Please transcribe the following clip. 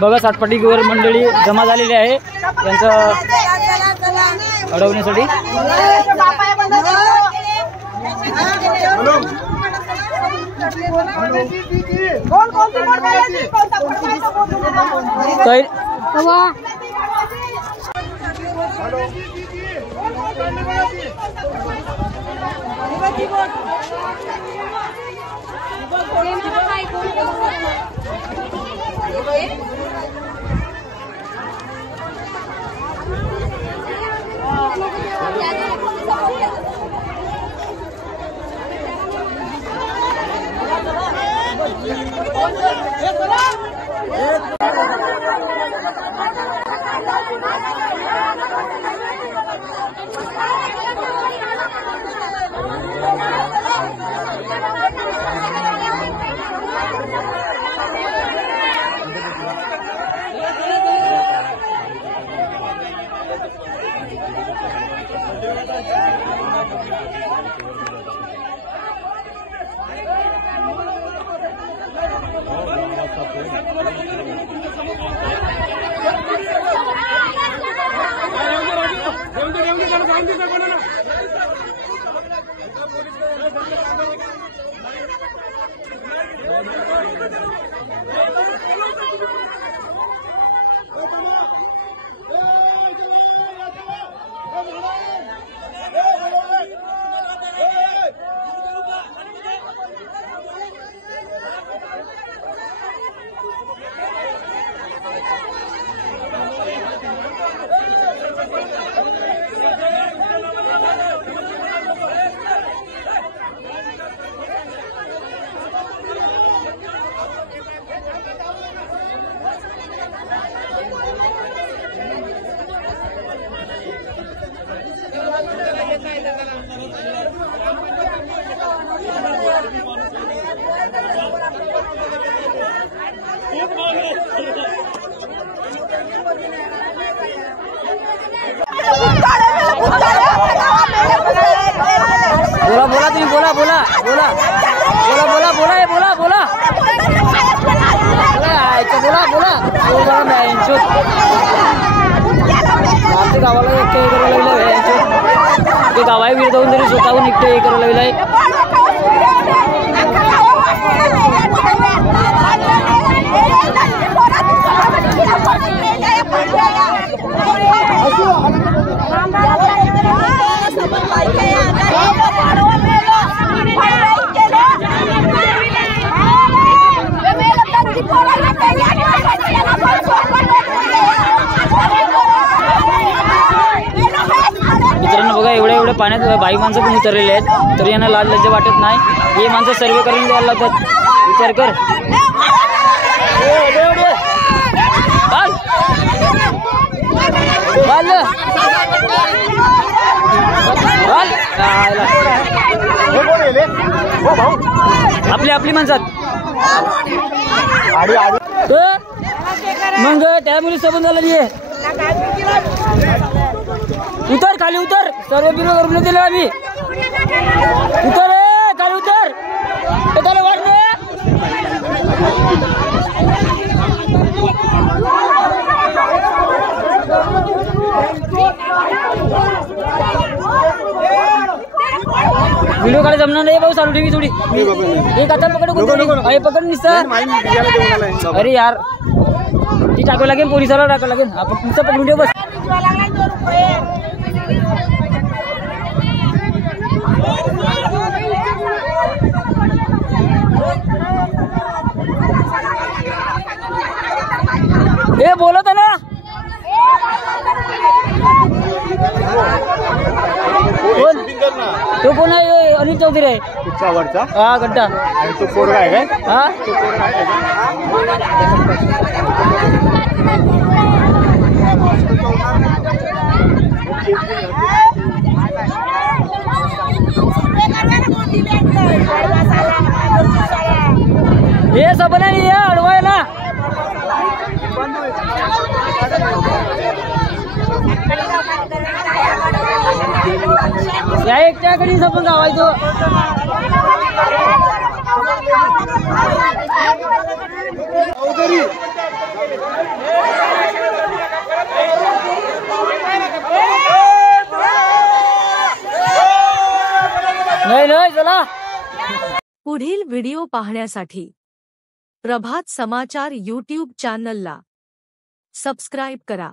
बघा सातपाटीवर मंडळी जमा झालेली आहे त्यांचं अडवण्यासाठी। बोला तुम्ही बोला बोला बोला बोला बोला बोला बोला बोला बोला बोला आमच्या गावाला एकटे हे करायला लागलं ते गावाही विरोध होऊन तरी स्वतःहून एकटे हे करायला लागलंय। मित्रांनो बघा एवढ्या पाण्यात बाई माणसं पण उतरलेले आहेत तरी यांना लाज लज्जा वाटत नाही। हे माणसं सर्वे करून द्यायला लावतात, विचार कर। आपली आपली माणसात मग त्यामुळे सबंध झाला उतर खाली उतर सर्व बिरो करून दिलं आम्ही उतर खाली उतर त्याला वाढ व्हिडिओ काढायला जमणार नाही भाऊ चालू ठेवी थोडी एक आता पकड पकड निसर अरे यार ती टाकावं लागेल पोलिसाला टाकावं लागेल आपण तुमचा पण व्हिडिओ बस हे बोलत ना तो कोण आहे अनिल चौधरी आहे कुठचा वरचा हा गड्डा आणि तो पोरगा आहे काय हा तो पोरगा आहे ये सब नाही अडवायला या एकट्याकडे आपण गावायचो चौधरी नाही चला. पुढील व्हिडिओ पाहण्यासाठी प्रभात समाचार YouTube चॅनलला सबस्क्राइब करा.